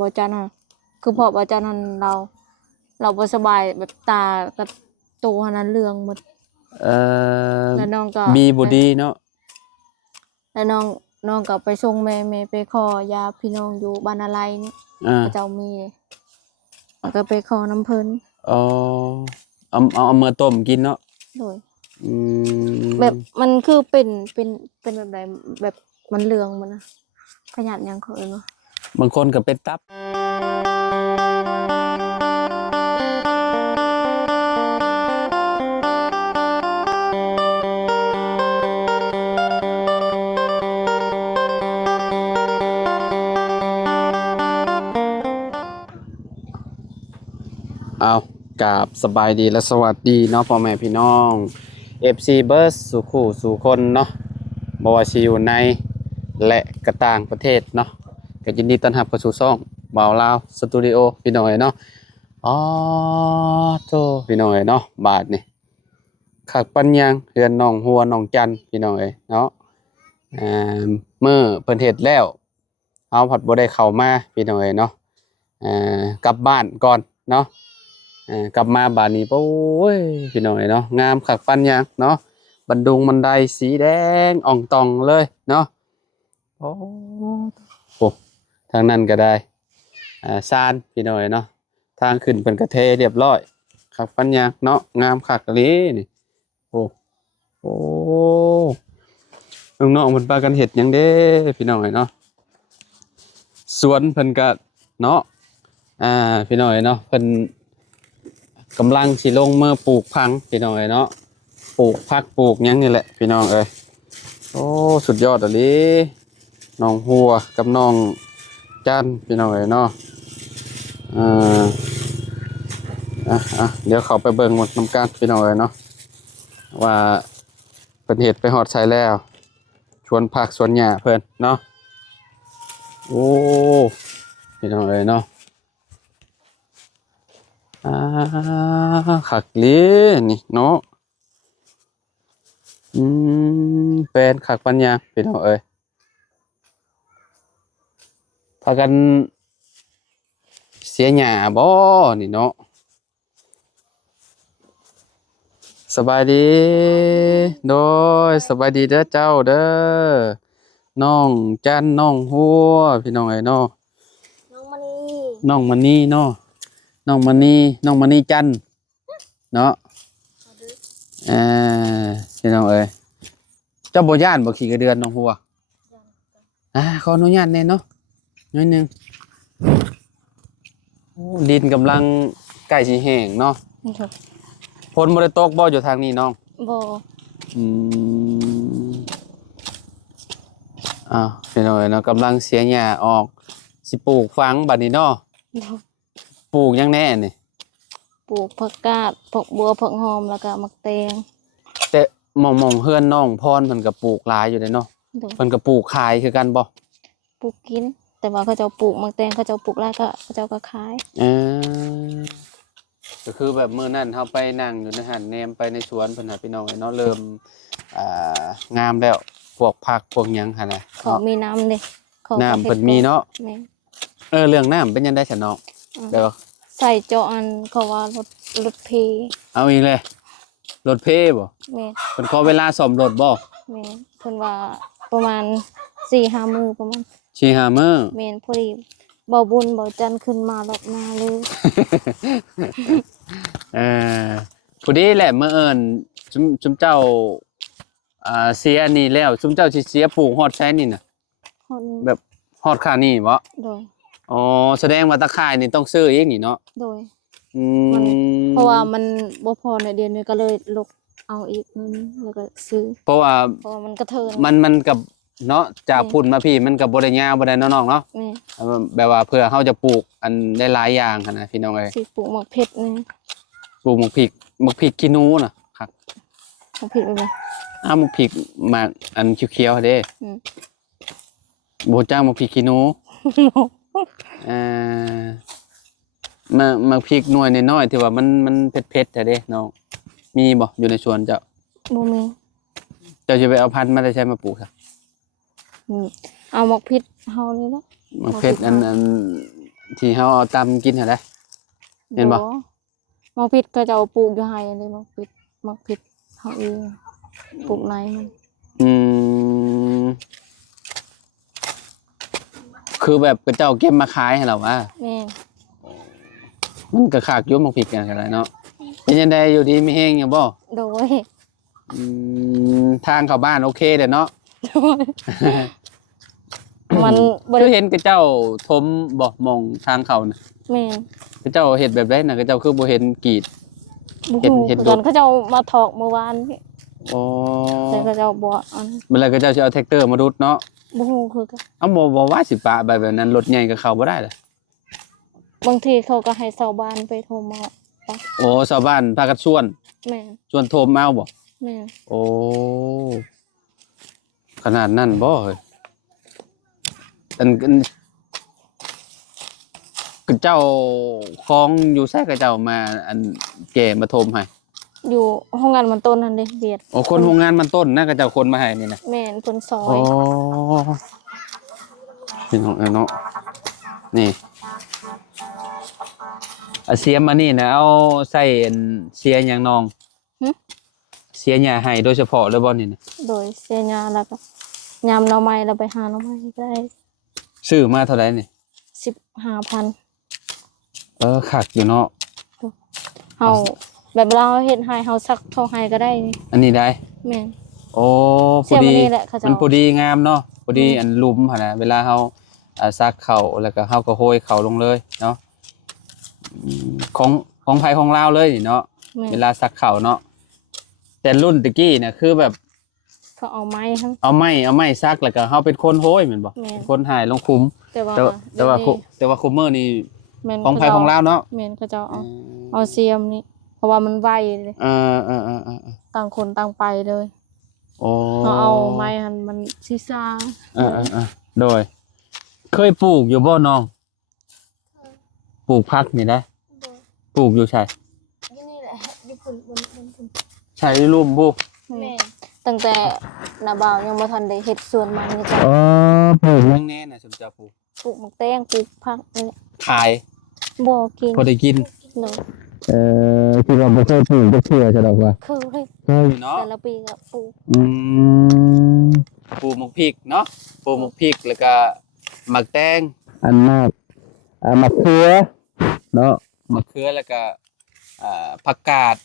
บ่จันหั่นคือพอบ่จันหั่นเราบ่สบายแบบตากับตัวหั่นน่ะเรืองหมดเอ่อแล้วน้องก็บีไปบ่ดีเนาะแล้วน้องก็ไปส่งแม่ไปขอยาพี่น้องอยู่บ้านอะไรนี่เขาเจ้ามีแล้วก็ไปขอน้ำเพิ่นอ๋อเอามาต้มกินเนาะโดยอืแบบมมันคือเป็นแบบใดแบบมันเรืองมันนะขยันหยังเขาเอิ้นว่าบางคนก็เป็นตับเอากราบสบายดีและสวัสดีเนาะพ่อแม่พี่น้อง FC เบิร์สสู่คู่สู่คนเนาะบ่ว่าสิอยู่ในและก็ต่างประเทศเนาะก็ยินดีต้อนรับเข้าสู่ช่องบ่าวลาวสตูดิโอพี่น้อยเนาะอ๋อโธ่พี่น้อยเนาะบาดนี่คักปัญญังเฮือนน้องหัวน้องจันพี่น้อยเนาะอ่ามื้อเพิ่นเฮ็ดแล้วเฮาผัดบ่ได้เข้ามาพี่น้อยเนาะกลับบ้านก่อนเนาะกลับมาบ้านนี้โอ้ยพี่น้อยเนาะงามคักปัญญังเนาะบันดุงบันไดสีแดงอ่องตองเลยเนาะโอ้โหทางนั้นก็ได้ซานพี่น้อยเนาะทางขึ้นเป็นกระเทเรียบร้อยคักปัญญังเนาะงามคักอีหลีนี่โอ้โอ้น้องๆเพิ่นพากันเฮ็ดหยังเด้พี่น้อยเนาะสวนเพิ่นก็เนาะพี่น้อยเนาะเพิ่นกำลังสิลงมือปลูกพังพี่น้อยเนาะปลูกผักปลูกหยังนี่แหละพี่น้องเอ้ยโอ้สุดยอดอ่ะลิน้องหัวกับน้องจันพี่น้องเอ้ยเนาะอ่าเดี๋ยวเขาไปเบิ่งหมดนำกันพี่น้องเอ้ยเนาะว่าเป็นเห็ดไปหอดใช้แล้วชวนผักสวนหญ้าเพิ่นเนาะโอ้พี่น้องเอ้ยเนาะขักลีนี่เนาะเป็นขักปัญญาพี่น้องเอ้ยพากันเสียหญ้าบ่นี่เนาะสบายดีโดยสบายดีเด้อเจ้าเด้อน้องจันน้องหัวพี่น้องเอ้ยเนาะน้องมณีน้องมันนี่เนาะน้องมันนี่จันเนาะเออพี่น้องเอ้ยเจ้าบ่ย่านบ่ขี่กระเดือนน้องหัวขออนุญาตแน่เนาะนิดนึงโอ้ดินกำลังใกล้สิแห้งเนาะฝนบ่ได้ตกบ่อยู่ทางนี้น้องบ่อืมพี่น้องเอ้ยเนาะกำลังเสียหญ้าออกสิปลูกฝังบัดนี้เนาะปลูกหยังแน่นี่ปลูกผักกาดผักบัวผักหอมแล้วก็มักแตงแต่หม่องเฮือนน้องพรเพิ่นก็ปลูกหลายอยู่เด้เนาะเพิ่นก็ปลูกขายคือกันบ่ปลูกกินแต่ว่าเขาเจ้าปลูกมักแตงเขาเจ้าปลูกแล้วก็เขาเจ้าก็ขายก็คือแบบมื้อนั้นเฮาไปนั่งอยู่ในหันแนมไปในสวนเพิ่นน่ะพี่น้องเนาะเริ่มงามแล้วพวกผักพวกหยังหั่นน่ะเขามีน้ำเด้น้ำเพิ่นมีเนาะเรื่องน้ำเป็นยังได้ซะน้องเดี๋ยวใส่เจาะอันเขาว่ารถเพเอาอีกเลยรถเพบ่แม่เพิ่นขอเวลาซ่อมรถบ่แม่เพิ่นว่าประมาณ 4-5 มื้อประมาณ4-5มื้อแม่นพอดีบ่บุญบ่จันทร์ขึ้นมารอบหน้าเลยเออพอดีแหละมื้อเอิ้นชุมเจ้าเสียนี่แล้วชุมเจ้าสิเสียปลูกฮอดไสนี่น่ะฮอดนี้แบบฮอดค่านี่บ่โดยอ๋อแสดงว่าตะข่ายนี่ต้องซื้ออีกนี่เนาะโดยมันเพราะว่ามันบ่พอในเดือนนี้ก็เลยลกเอาอีกนึงแล้วก็ซื้อเพราะว่ามันกระเทินมันกับเนาะจากพุ่นมาพี่มันกับบ่ได้ยาวบ่ได้น้องๆเนาะแบบว่าเพื่อเฮาจะปลูกอันได้หลายอย่างหั่นน่ะพี่น้องเอ้ยสิปลูกหมกเพชรนี่ปลูกหมกพริกขี้หนูน่ะครับหมกเพชรไปบ่หมกพริกมาอันเขียวๆเด้บ่จ้างหมกพริกขี้หนูมาพริกหน่วยน้อยๆที่ว่ามันเผ็ดๆแท้เด้น้องมีบ่อยู่ในสวนเจ้าบ่มีเจ้าจะไปเอาพันธุ์มาได้ใช้มาปลูกครับเอาหมกเพชรเฮานี่เนาะหมกเพชรอัน ที่เฮาเอาตำกินหั่นแหละ เห็นบ่ หมกพริกก็จะเอาปลูกอยู่ให้อันนี้หมกพริกเฮาเองปลูกในมัน อืมคือแบบกระเจ้าเก็บมาขายให้เราว่า แม่ มันก็ขากอยุ่มกผิดกันกันแหล้วเนาะเป็นยังไงอยู่ดีไม่แห้งอยู่บ่ โดย อืทางเข้าบ้านโอเคเด้อเนาะ มันบ่ คือ ได้ เห็นกระเจ้าทมบ่มองทางเขาน่ะ แม่ กระเจ้าเฮ็ดแบบไรน่ะกระเจ้าคือบ่เห็นกรีด บ่ เห็น ฮู้ เห็น คือกันเขาเจ้ามาถอกเมื่อวานนี่ อ๋อ แต่เขาเจ้าบ่อัน เมื่อไรกระเจ้าสิเอาแท็กเตอร์มารุดเนาะ บ่ฮู้คือกัน เอาบ่ว่าสิปะแบบนั้นรถใหญ่ก็เข้าบ่ได้ล่ะ บางทีเขาก็ให้ชาวบ้านไปโทรมา โอ้ชาวบ้านพากันชวน แม่ ชวนโทมเอาบ่ แม่ โอ้ขนาดนั้นบ่เฮ้ยกระเจ้าของอยู่แท้กระเจ้ามาอันแก่มาโทมให้ อยู่ห้องงานมันต้นนั่นเด้เบียด โอ้คนโรงงานมันต้นนะกระเจ้าคนมาให้นี่นะ แม่นเพิ่นซอ โอ้ ย พี่น้องเนาะนี่เอาเสียมมานี่นะเอาใส่อันเสียอย่างน้อง หึ เสียหญ้าให้โดยเฉพาะเลยบ่นี่นะ โดยเสียยาแล้วก็ยามหน่อไม้เราไปหาหน่อไม้ก็ได้ ซื้อมาเท่าไหร่นี่ 15,000 คักอยู่เนาะ เฮาแบบเราเฮ็ดให้เฮาซักเท่าให้ก็ได้นี่ อันนี้ได้ แม่น โอ้พ เสี อย มา ดี นี่แหละเขาจะ มันพอดีงามเนาะพอดีอันหลุมหั่นน่ะเวลาเฮาซักเข่าแล้วก็เฮาก็โหยเข่าลงเลยเนาะของไผของลาวเลยนี่เนาะ แม่น เวลาซักเข่าเนาะแต่รุ่นตะกี้เนี่ยคือแบบ เขาเอาไม้หั่น เอาไม้ซักแล้วก็เฮาเป็นคนโหยแม่นบ่ แม่น เป็นคนหายลงคุม แต่ว่า แต่ว่าคุมเมอร์นี่ แม่น ของไผของลาวเนาะ แม่นเขาจะเอาเสียมนี่เพราะว่ามันไวเลย เออต่างคนต่างไปเลย โอ้ เขาเอาไม้หั่นมันซิซ่า โดย เคยปลูกอยู่บ่น้องปลูกผักนี่ได้ปลูกอยู่ใช่ นี่แหละญี่ปุ่นบน ใช่รูปบุ แม่ตั้งแต่นาบ่าวยังบ่ทันได้เฮ็ดสวนมันนี่จ้ะ ปลูกยังแน่น่ะสมจะปลูก ปลูกหมกแตงปลูกผักนี่แหละ ขาย บ่กิน พอได้กิน เนาะ คือเราบ่เคยปลูกก็เชื่อใช่ดอกว่า คือเฮ้ย เคยเนาะ แต่ละปีก็ปลูก ปลูกหมกพริกเนาะปลูกหมกพริกแล้วก็หมักแตงอันมากหมักเขือเนาะหมักเขือแล้วก็ผักกาด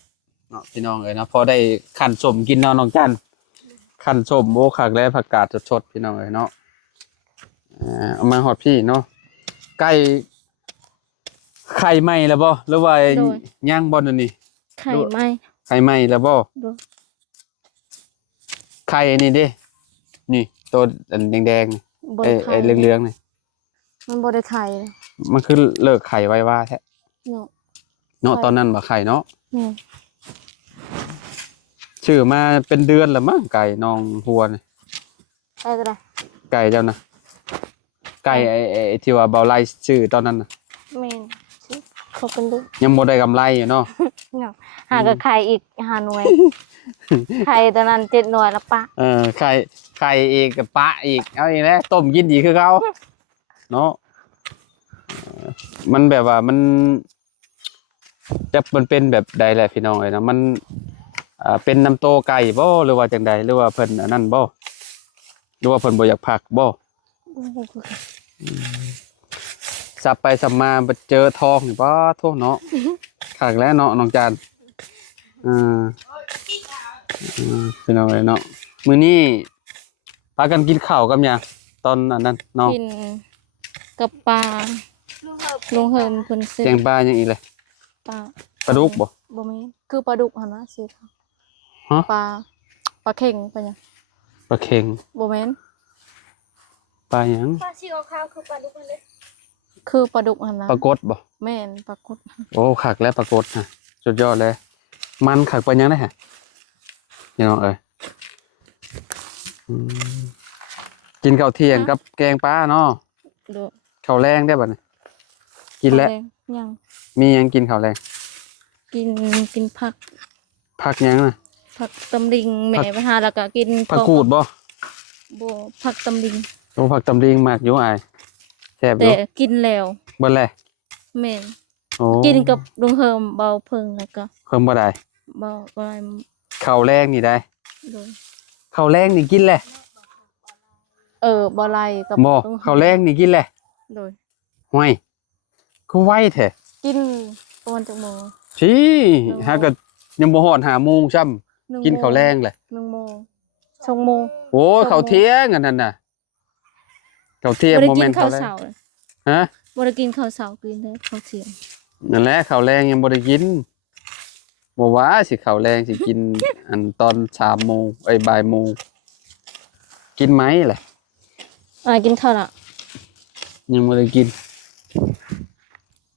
เนาะพี่น้องเอ้ยเนาะพอได้คั่นส้มกินเนาะน้องจันคั่นส้มโบคักแล้วผักกาดสดๆพี่น้องเอ้ยเนาะเอามาฮอดพี่เนาะไก่ไข่ไหม้แล้วบ่หรือว่าย่างบ่นั่นนี่ ไข่ไหม ไข่ไหม้แล้วบ่ ดู ไข่อันนี้เด้นี่ตัวอันแดงๆนี่ บ่ ไอ้ ได้ไข่ ไอ้เหลืองๆนี่ มันบ่ได้ไข่เลย มันคือเลิกไข่ไว้ว่าแท้ เนาะ เนาะตอนนั้นบ่ไข่เนาะ แม่ ชื่อมาเป็นเดือนแล้วมั้งไก่น้องหัวนี่ ไข่ก็ได้ ไก่เจ้านะไก่ไอ้ที่ว่าเบาไล่ชื่อตอนนั้นน่ะ แม่นสิเขาเป็นลูก ยังบ่ได้กำไรอยู่เนาะ เนาะหาก็ไข่อีก5หน่วย ไข่ตอนนั้น7หน่วยละปะ ไข่อีกกับปะอีกเอาอีกแล้วต้มกินดีคือเขาเนาะมันแบบว่ามันจะมันเป็นแบบใดแหละพี่น้องเอ้ยนะมันเป็นน้ำโตไก่บ่หรือว่าจังใดหรือว่าเพิ่นอันนั้นบ่หรือว่าเพิ่นบ่อยากพักบ่สับไปสับมาไปเจอทองนี่บ่โทษเนาะคักแล้วเนาะน้องจานพี่น้องเอ้ยเนาะมื้อนี้พากันกินข้าวกับหยังตอนอันนั้นเนาะ กินกับปลาลุงเฮิมเพิ่นซื้อ แกงปลายังอีกเลย ปลา ปลาดุกบ่ บ่แม่นคือปลาดุกหั่นนะสิค่ะ ฮะ ปลาเข่งปลาหยัง ปลาเค็ง บ่แม่น ปลาหยัง ปลาชีขาวคือปลาดุกเลย คือปลาดุกหั่นนะ ปลากดบ่ แม่นปลากด โอ้ขักแล้วปลากดฮะสุดยอดเลยมันขักปลาหยังได้ฮะพี่น้องเอ้ยกินข้าวเที่ยงกับแกงปลาเนาะ ดู ข้าวแรงได้บ่เนี่ยกินแล้ว ยัง มีหยังกินข้าวแรง กินผัก ผักหยังน่ะ ผักตำลิงแม่ไปหาแล้วก็กิน ผักกูดบ่ บ่ผักตำลิง โอ้ผักตำลิงมากอยู่อ้าย แซ่บอ แต่ ยู่ กินแล้ว เบิดเลย แม่น โอ้ กินกับลุงเฮิมเบาเพิ่งแล้วก็ เพิ่มบ่ได้ เบาบ่ได้ ข้าวแรงนี่ได้ โดย ข้าวแรงนี่กินแหละ บ่ไล่กับ บ่ ลุงเฮิม ข้าวแรงนี่กินแหละ โดย ห่วยคือไวแท้ กินประมาณจักโมง ชี้หาก็ยังบ่ฮอด5 โมงซ้ำ 1 กินข้าวแรงแหละ 1 โมง2 โมง โอ้ข้าวเที่ยงอันนั้นน่ะข้าวเที่ยง บ่ได้ บ่ กิ แม่ น น ข้า ข้าว วแรง เช้าเลย ฮะ บ่ได้กินข้าวเช้ากินแต่ข้าวเที่ยง นั่นแหละข้าวแรงยังบ่ได้กินบ่ว่าสิข้าวแรงสิกิน อันตอน3 โมงบ่ายโมงกินไหมล่ะ กินข้าวละ ยังไม่ได้กิน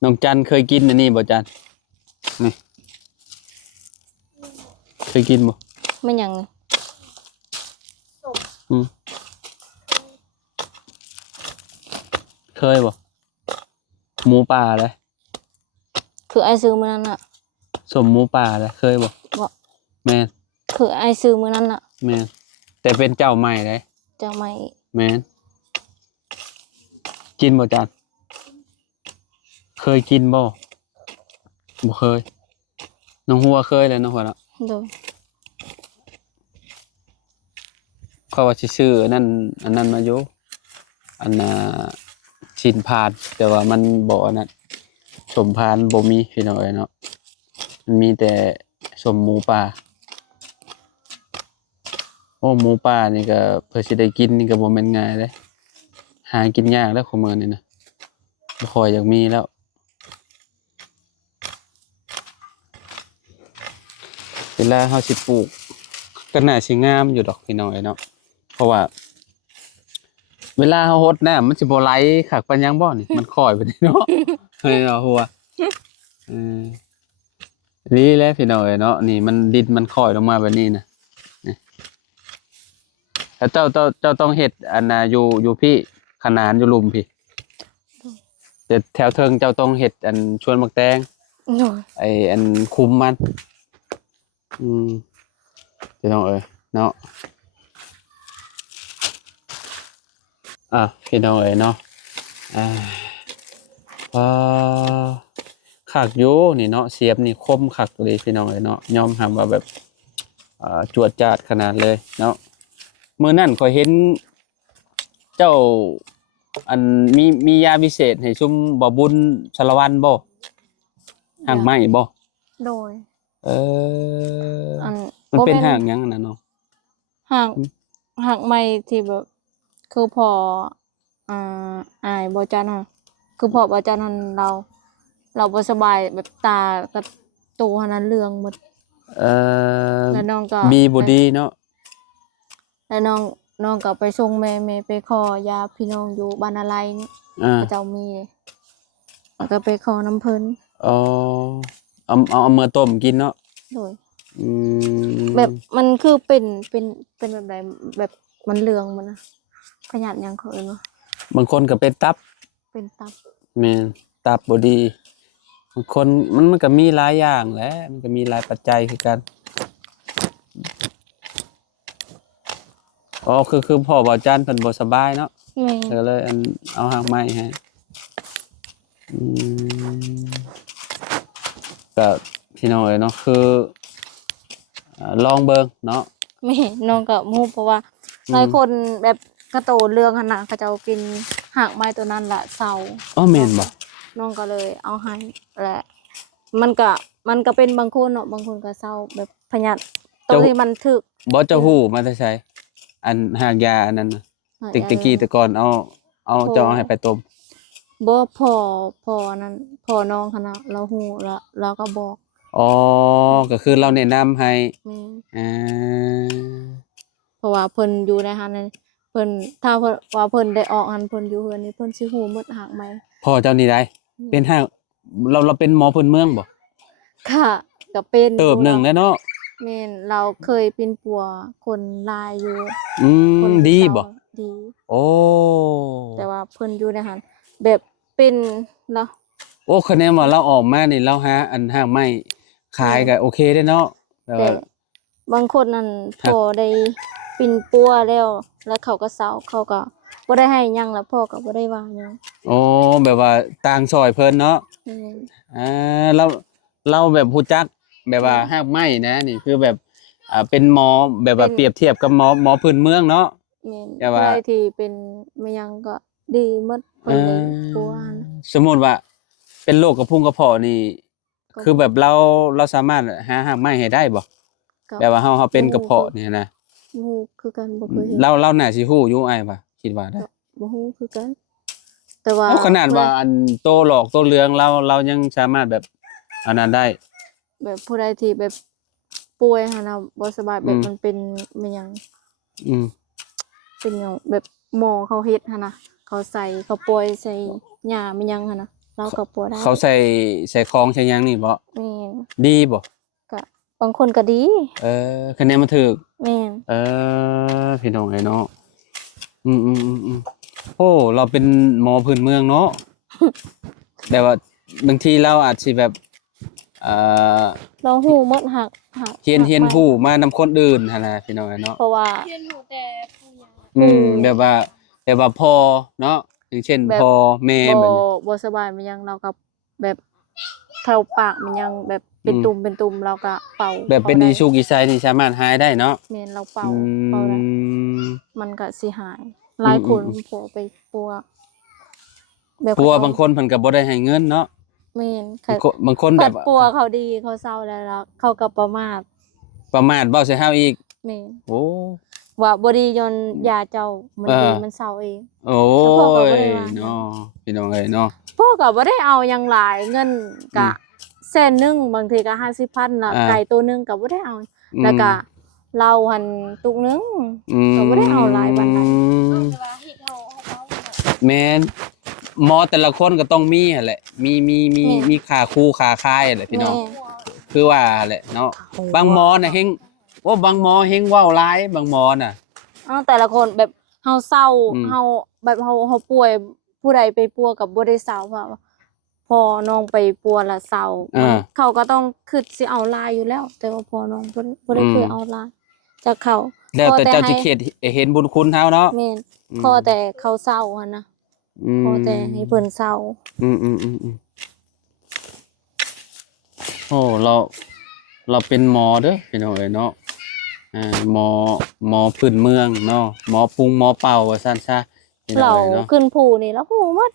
น้องจันเคยกินอันนี้บ่จันนี่เคยกินบ่ ไม่หยังเลย อืมเคยบ่หมูป่าเลย คือไอซื้อมื้อนั้นน่ะ สมหมูป่าเลยเคยบ่ บ่ แม่น คือไอซื้อมื้อนั้นน่ะ แม่นแต่เป็นเจ้าใหม่เลย จะไม่ แม่นกินบ่จันเคยกินบ่บ่เคยน้องหัวเคยเลยน้องหัวเนาะ โดย เขาว่าสิซื้ออันนั้นมาอยู่อันน่ะชินพานแต่ว่ามันบ่อันนั้นสมพานบ่มีพี่น้องเอ้ยเนาะมันมีแต่สมหมูป่าโอ้หมูป่านี่ก็เพื่อสิได้กินนี่ก็บ่แม่นง่ายเด้หากินยากแล้วคุมื้อนี้นะบ่ค่อยอยากมีแล้วเวลาเฮาสิปลูกก็น่าสิงามอยู่ดอกพี่น้องเอ้ยเนาะเพราะว่า เวลาเฮารดน้ำมันสิบ่ไหลคักปานหยังบ่นี่ มันค่อยไปนี่เนาะ เฮ้ยเนาะหัวเออนี่แหละพี่น้องเอ้ยเนาะนี่มันดินมันค่อยลงมาแบบนี้นะนี่แล้วเจ้าต้องเฮ็ดอันน่ะอยู่พี่ขนานอยู่หลุมพี่แต่แถวเทิงเจ้าต้องเฮ็ดอันชวนมักแตง โดย อันคุมมันพี่น้องเอ้ยเนาะพี่น้องเอ้ยเนาะพอคักอยู่นี่เนาะเสียบนี่คมคักเลยพี่น้องเอ้ยเนาะยอมรับว่าแบบจวดจ้าดขนาดเลยเนาะมื้อนั้นข้อยเห็นเจ้าอันมียาพิเศษให้ซุมบ่บุญสารวัตรบ่ห่างไม้บ่ โดย เออ อัน มันเป็น บ่แม่น ห่างหยังอันนั้นเนาะ หักไม่ที่แบบคือพออายบ่จันฮะคือพอบ่จันนั้นเราบ่สบายแบบตากับตัวหันนั้นเรื่องหมด เออ แล้วน้องก็ บีบ่ดีเนาะ แล้วน้องก็ไปส่งแม่ไปขอยาพี่น้องอยู่บ้านอะไรนี่ พระเจ้ามีแล้วก็ไปขอน้ำเพิ่น อ๋อเอามาต้มกินเนาะ โดย อืม แบบมันคือเป็นแบบใดแบบมันเหลืองมันนะขยันยังเขาเอิ้นว่า บางคนก็เป็นตับ เป็นตับ แม่นตับบ่ดีบางคนมันก็มีหลายอย่างแหละมันก็มีหลายปัจจัยคือกันอ๋อคือพ่อบ่จันเพิ่นบ่สบายเนาะ แม่ ก็เลยเอาหางไม้ให้อืมก็พี่น้องเอ้ยเนาะคือลองเบิ่งเนาะ แม่น้องก็มูเพราะว่าหลายคนแบบกระโตเรื่องหั่นน่ะเขาจะเอากินหากไม้ตัวนั้นละเซา อ๋อแม่นบ่ น้องก็เลยเอาให้แหละมันก็เป็นบางคนเนาะบางคนก็เศร้าแบบพยาธิตัวที่มันถึก บ่เจ้าฮู้มาแต่ไสอันหากยาอันนั้นน่ะตะกี้แต่ก่อนเอาเจ้าเอาให้ไปต้ม บ่พอนั้นพอน้องคณะเราฮู้แล้วเราก็บอก อ๋อก็คือเราแนะนำให้ แม่ อ่า เพราะว่าเพิ่นอยู่ในหันนั้นเพิ่นถ้าเพิ่นว่าเพิ่นได้ออกหันเพิ่นอยู่เฮือนนี่เพิ่นสิฮู้หมดหากไหม พ่อเจ้านี่ได้เป็นห้างเราเป็นหมอพื้นเมืองบ่ ค่ะก็เป็น เติบหนึ่งแล้วเนาะ แม่นเราเคยเป็นปัวคนลายอยู่ อื คน มดีบ่ ดี โอ้ แต่ว่าเพิ่นอยู่ในหันแบบเป็นเนาะ โอ้คะแนนว่าเราออกมานี่เราหาอันห้างไม้ขายก็โอเคได้เนาะแบบ แต่ ว่า บางคนนั่น ครับ พอได้ปินปัวแล้วเขาก็เศร้าเขาก็ บ่ได้ให้หยังแล้วพ่อก็บ่ได้ว่าหยัง โอ้แบบว่าต่างซอยเพิ่นเนาะ แม่น เราแบบฮู้จักแบบว่าหากไม้นะนี่คือแบบเป็นหมอแบบว่าเปรียบเทียบกับหมอพื้นเมืองเนาะ แม่น แต่ว่า ผู้ใดที่เป็นไม่หยังก็ดีหมดเพิ่นเลยกลัวนะ สมมุติว่าเป็นโรคกระพุ้งกระเพาะนี่ ก็ คือแบบเราสามารถหาหากไม้ให้ได้บ่ ก็ แบบว่าเฮาเป็นกระเพาะเนี่ยนะ บ่ฮู้คือกันบ่เคยเห็น เราน่าสิฮู้อยู่อ้ายว่าคิดว่านะ บ่ฮู้คือกัน แต่ว่า เอาขนาดว่าอันโตหลอกโตเหลืองเรายังสามารถแบบอันนั้นได้ แบบผู้ใดที่แบบป่วยหั่นน่ะบ่สบายแบบมันเป็นไม่หยัง อืม เป็นหยังแบบหมอเขาเฮ็ดหั่นน่ะเขาใส่เขาป่วยใส่ยาไม่หยังหั่นน่ะเราก็ป่วยได้ เขาใส่ของใส่หยังนี่บ่ แม่น ดีบ่ ก็บางคนก็ดี คะแนนมันถูก แม่น พี่น้องไอ้เนาะโอ้เราเป็นหมอพื้นเมืองเนาะ แต่ว่าบางทีเราอาจสิแบบเอ่อ เราฮู้หมดหัก เฮียน หักไม้ ฮู้มานำคนอื่นหั่นน่ะพี่น้องไอ้เนาะ เพราะว่า เรียนอยู่แต่ผู้ใหญ่ แบบว่าพ่อเนาะอย่างเช่น แบบ พ่อแม่แบบนี้ บ่สบายมันยังเราก็แบบเข้าปากมันยังแบบเป็นตุ่มเราก็เป่า แบบเป็น ได้ อีชูกอีไซนี่สามารถหายได้เนาะ แม่นเราเป่า อื เป่าได้ ม มันก็สิหาย หลายคนพอไปปัวแบบ ปัวบางคนเพิ่นก็บ่ได้ให้เงินเนาะ แม่น บางคนแบ ปั บ ดปัวเขาดีเขาเศร้าแล้วเขาก็ประมาท ประมาทเว้าใส่เฮาอีก แม่น โอ้ ว่าบ่ดียนยาเจ้ามันดี มันเศร้าเอง โอ้ แล้วพ่อก็บ่ ย ได้ว่า เนาะพี่น้องเอ้ยเนาะ พ่อก็บ่ได้เอาหยังหลายเงินกะแสนหนึงบางทีก็50,000ล่ะ อ่า ไก่ตัวหนึงก็บ่ได้เอา แล้วก็เหล้าหันตุกหนึง ก็บ่ได้เอาหลายปานใด แต่ว่าเฮ็ดเฮาแบบ แม่นหมอแต่ละคนก็ต้องมีหั่นแหละ มีค่าครูค่าค่ายแหละพี่น้อง แม่ คือว่าแหละเนาะบางหมอน่ะเฮงบางหมอเฮงเว้าร้ายบางหมอน่ะ แต่ละคนแบบเฮาเศร้า อืม เฮาแบบเฮาป่วยผู้ใดไปปัวกับบ่ได้เศร้าว่าพอน้องไปปัวและเศร้าเขาก็ต้องคิดสิเอาลายอยู่แล้ว แต่ว่าพอน้องบ่ได้เคยเอาลายจากเขา แล้วแต่เจ้าสิ ให้ เขตเห็นบุญคุณเฮาเนาะ แม่น อืม ขอแต่เขาเศร้าหั่นนะขอแต่ให้เพิ่นเศร้า อืมโอ้เราเป็นหมอเด้อพี่น้องเอ้ยเนาะหมอพื้นเมืองเนาะหมอปุงหมอเป่าว่าซั่นซะพี่น้ เรา องเอ้ยเนาะ ขึ้นภูนี่แล้วฮู้หมด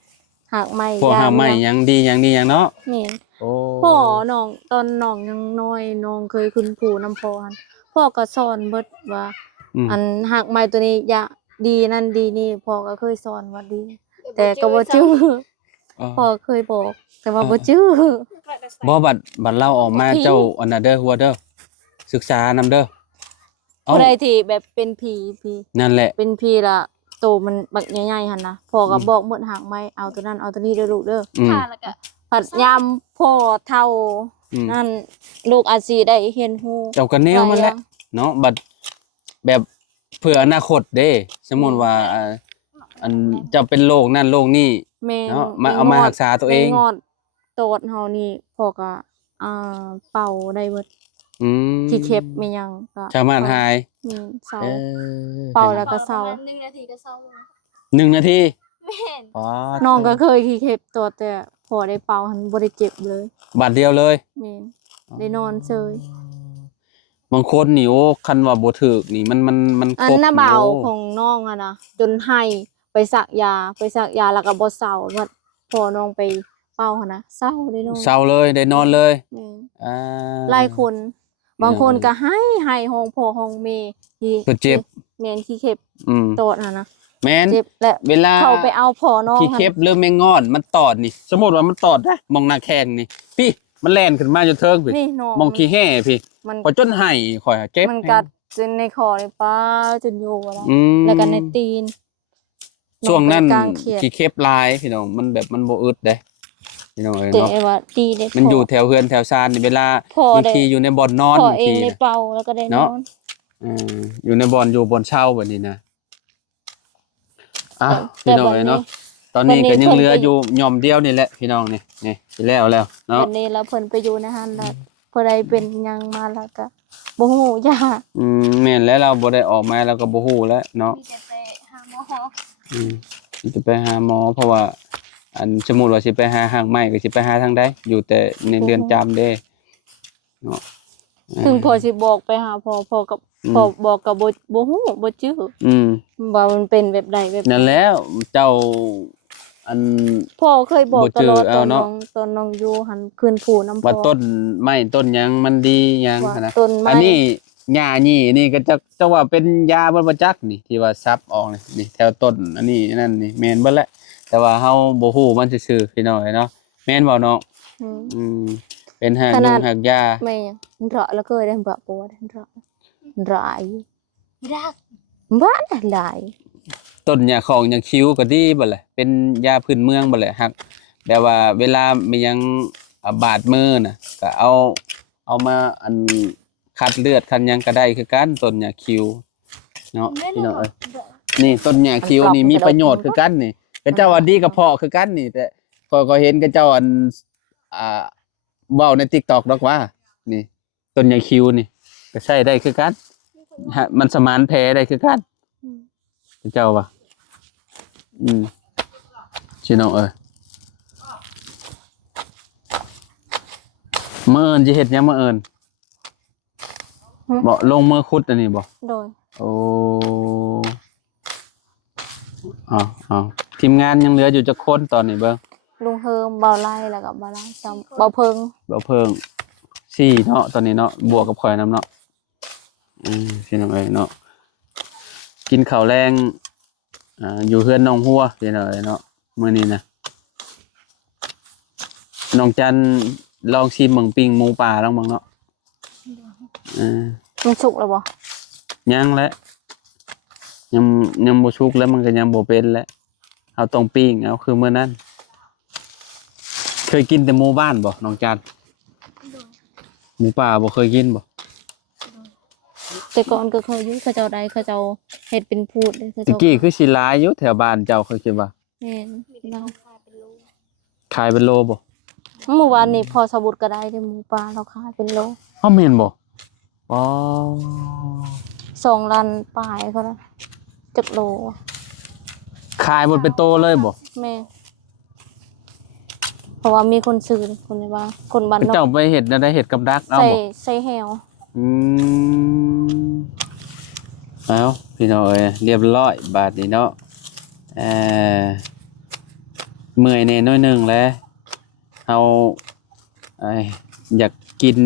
หากไม้ พวกหาไม้ ย ยังดียังเนาะ แม่น โอ้ พ่อน้องตอนน้องยังน้อยน้องเคยขึ้นภูนำพ่อหั่นพ่อก็สอนเบิดว่า ม อันหากไม้ตัวนี้อย่าดีนั่นดีนี่พ่อก็เคยสอนว่าดี แต่ก็บ่จื้อพ่อเคยบอก แต่ว่าบ่จื้อ บ่บัดเล่าออกมา ผี เจ้าอันน่ะเด้อหัวเด้อศึกษานำเด้อเอ้า ผู้ใดที่แบบเป็นผี นั่นแหละ เป็นผีละโตมันบักใหญ่ๆหั่นนะพ่อก็บอกหมดหากไม้เอาตัวนั้นเอาตัวนี้เด้อลูกเด้อ อืม ค่ะแล้วก็ ผัดยามพ่อเฒ่า อืม นั่นลูกอาจสิได้เห็นฮู้ เจ้าก็แนวมันแหละเนาะบัดแบบเพื่ออนาคตเด้สมมุติว่าอันเจะเป็นโรคนั่นโรคนี้ แม่ เนาะมาเอามารักษาตัวเอง แม่งอดโตดเฮานี่พ่อก็เป่าได้เบิด อืม ที่เข็บมีหยังก็ สามารถหาย มีเศร้า เออ เป่าแล้ว ก็เศร้า ประมณ1นาทีก็เศร้าแล้ว 1 นาที แม่น ป๊าด น้องก็เคยที่เข็บตัวแต่พอได้เป่าหันบ่ได้เจ็บเลย บาดเดียวเลย แม่นได้นอนเฉย บางคนนี่โอ้คันว่าบ่ถูกนี่มัน อัน ครบ น่ะเบา โอ้ ของน้องอะนะจนให้ไปสักยาแล้วก็บ่เศร้าว่าพอน้องไปเป่าหั่นนะเศร้าได้นอน เศร้าเลยได้นอนเลย แม่น อ่า หลายคน บางคนก็ให้ห้องพ่อห้องแม่ที่ เพิ่นเจ็บ แม่นที่เข็บ อืม โตดหั่นนะ แม่น เจ็บและ เวลา เขาไปเอาพ่อน้อง ขี้เข็บหรือแมงงอนมันตอดนี่ สมมุติว่ามันตอดนะมองหน้าแข้งนี่พี่มันแล่นขึ้นมาจนเทิงพี่ นี่น้อง มองขี้แห่พี่ มัน พอจนไห้ข่อยเจ็บ มันกัดจนในคอในป้าจนอยู่แล้ว อืม แล้วก็ในตีน ช่วงนั้น กลางเขียด ขี้เข็บลายพี่น้องมันแบบมันบ่อึดเด้พี่น้องเอ้ย เจ๊ เนาะ ว่าตีได้ มันอยู่แถวเฮือนแถวซานนี่เวลา พ่อบ าง ได้ ทีอยู่ในบ่อนนอนาง พ่อบเอ ที งใน นะ เป่าแล้วก็ได้น เนาะ อน อยู่ในบ่อนอยู่บ่อนเช่าแบบนี้นะอ่ะพี่น้องเอ้ยเนาะตอนนี้ก็ยังเหลืออยู่หย่อมเดียวนี่แหละพี่น้องนี่สิแล้วเนาะ วันนี้แล้วเพิ่นไปอยู่ในหันแล้วพอใดเป็นหยังมาแล้วก็บ่ฮู้ยา แม่นแล้วเราบ่ได้ออกมาเราก็บ่ฮู้แล้วเนาะ มีแต่ไปหาหมอ อืมจะไปหาหมอเพราะว่า อันสมมุติว่าสิไปหาหางไม้ก็สิไปหาทางใดอยู่แต่ในเรือนจำเด้เนาะ ถึงพอสิบอกไปหาพอกับพอบอกกับบ่ฮู้บ่จื้อ อืม ว่ามันเป็นแบบใดแบบ นั่นแล้วเจ้าอัน พ่อเคยบอก บ่ ต จื้ ล อ อด เอา ตอน เนาะ น้องอยู่หันคืนผูน้ำพ่ ว่า อ ต้นไม้ต้นหยังมันดีหยัง ว่า หั้นนะ ต้นไม้ อันนี้หญ้านี่ก็จะว่าเป็นยาบ่จักนี่ที่ว่าซับออกนี่แถวต้นอันนี้นั่นนี่แม่นเบิดแหละแต่ว่าเฮาบ่ฮู้มันซื่อๆพี่น้อยเนาะแม่นบ่เนาะ อืม อืมเป็นหาก ข ยุ นาด งหากยา แม่ยังเราะแล้วเคยได้บ่ปวดเราะหลาย รัก บ้านหลาย ต้นหญ้าของหญ้าคิ้วก็ดีเบิดแหละเป็นยาพื้นเมืองเบิดแหละฮักแบบว่าเวลามีหยังบาดมือน่ะก็เอามาอันคัดเลือดคันหยังก็ได้คือกันต้นหญ้าคิ้วเนาะพี่น้องเอ้ย นี่ต้นหญ้าคิ้วนี่มีประโยชน์คือกันนี่ก็เจ้าว่าดีกระเพาะคือกันนี่แต่ก็เห็นก็เจ้าอันเว้าใน TikTok ดอกว่า นี่ต้นหญ้าคิ้วนี่ก็ใช้ได้คือกันมันสมานแผลได้คือกันเจ้าว่าพี่น้องเอ้ยมื้อเอิ้นสิเฮ็ดหยังมื้อเอิ้นบ่ลงมือขุดอันนี้บ่ โดย โอ้เอาทีมงานยังเหลืออยู่จักคนตอนนี้เบิ่ง ลุงเฮิมเบาไล่แล้วก็เบาไล่จำเบาเพิง บ่เพิ่ง4เนาะตอนนี้เนาะบวกกับข่อยนำเนาะพี่น้องเอ้ยเนาะกินข้าวแรงอยู่เฮือนน้องหัวพี่น้องเอ้ยเนาะมื้อนี้นะน้องจันลองชิมเบิ่งปิ้งหมูป่าลองเบิ่งเนาะมันสุกแล้วบ่ ยังแหละยังบ่สุกแล้วมันก็ยังบ่เป็นแล้วเอาต้องปิ้งเอาคือมื้อนั้นเคยกินแต่หมูบ้านบ่น้องจันหมูป่าบ่เคยกินบ่ แต่ก่อนก็เคยอยู่เขาเจ้าใดเขาเจ้าเฮ็ดเป็นพูดเลยเขา ตะ เจ้า กี้คือสิหลายอยู่แถวบ้านเจ้าเคยคิดว่า แม่น มีแต่ เรา ของขายเป็นโล ขายเป็นโลบ่ เมื่อวานนี้พอสบุดก็ได้ได้หมูปลาเราขายเป็นโล เฮาแม่นบ่อ๋อ 2 ล้านปลายเขาละจักโล ขายหมดเป็นโตเลยบ่ แม่เพราะว่ามีคนซื้อคนในบ้านคนบ้านนอ เจ้าก ไปเฮ็ดน่ะได้เฮ็ดกับดักเอา ใส่ บ่ ใส่แหว อืมเอาพี่น้องเอ้ยเรียบร้อยบาดนี้เนาะเอ่อเมื่อยแน่น้อยหนึงแหล้วเฮาอยากกิน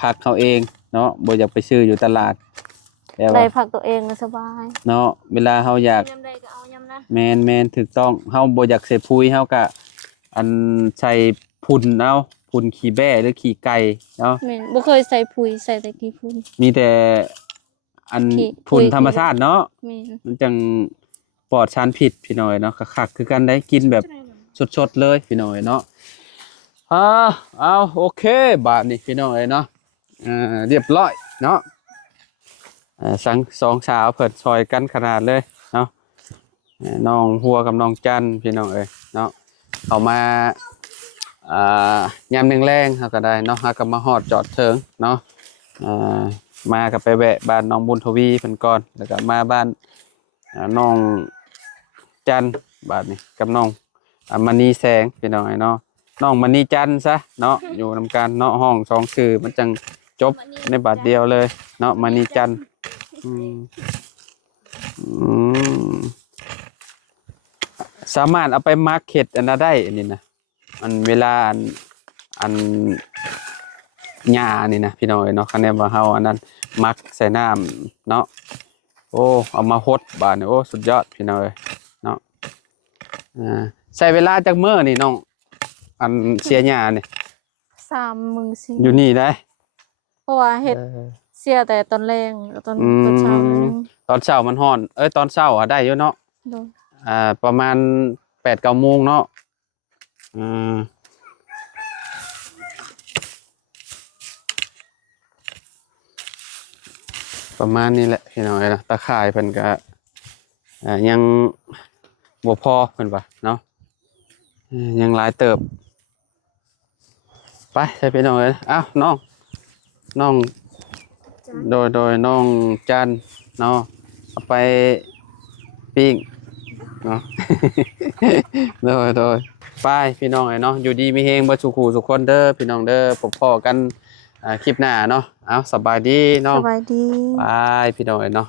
ผักเขาเองเนาะบ่อยากไปซื้ออยู่ตลาดแต่ ได้ ว่า ผักตัวเองก็สบาย เนาะเวลาเฮาอยาก ยำใดก็เอายำนั้น แม่นถูกต้องเฮาบ่อยากใส่ปุ๋ยเฮาก็อันใส่พุ่นเอาพุ่นขี้แบ้หรือขี้ไก่เนาะ แม่นบ่เคยใส่ปุ๋ยใส่แต่ขี้ฝุ่น มีแต่อัน ขี้ พุ่น ปุ๋ย ธรรมชาติเนาะ แม่น มันจังปลอดสารพิษพี่น้อยเนาะคักๆคือกันได้กินแบบสดๆเลยพี่น้อยเนาะเอาโอเคบาดนี้พี่น้อยเนาะเรียบร้อยเนาะสังสองสาวเพิ่นซอยกันขนาดเลยเนาะน้องหัวกับน้องจันพี่น้องเอ้ยเนาะเขามายามแรงๆเฮาก็ได้เนาะเฮาก็มาฮอดจอดเถิงเนาะมาก็ไปแวะบ้านน้องบุญทวีเพิ่นก่อนแล้วก็มาบ้านน้องจันบาดนี้กับน้องมณีแสงพี่น้องเนาะน้องมณีจันซะเนาะอยู่นำกันเนาะห้องสองชื่อมันจังจบในบาทเดียวเลยเนาะมณีจันสามารถเอาไปมาร์เก็ตอันนั้นได้อันนี้นะมันเวลาอันหญ้านี่นะพี่น้องเนาะคะแนนว่าเฮาอันนั้นมักใส่น้ำเนาะโอ้เอามาฮดบาดนี่โอ้สุดยอดพี่น้องเนาะใส่เวลาจักมื้อนี่น้องอันเสียหญ้านี่ 3 มื้อสิ อยู่นี่ได้ เพราะว่าเฮ็ดเสียแต่ตอนแรงตอนเช้าเลย ตอนเช้ามันฮ้อนตอนเช้าได้อยู่เนาะ โดน ประมาณ 8-9 โมงเนาะประมาณนี้แหละพี่น้องนะตะข่ายเพิ่นก็ยังบ่พอเพิ่นว่าเนาะยังหลายเติบไปใช่พี่น้องเอ้ยอ้าวน้องโดยน้องจันเนาะเอาไปปิ้ง เนาะ โดยไปพี่น้องเนาะอยู่ดีมีเฮงบ่สุขูสุขคนเด้อพี่น้องเด้อพบพ้อกันคลิปหน้าเนาะเอาสบายดีเนาะ สบายดี ไปพี่น้องเนาะ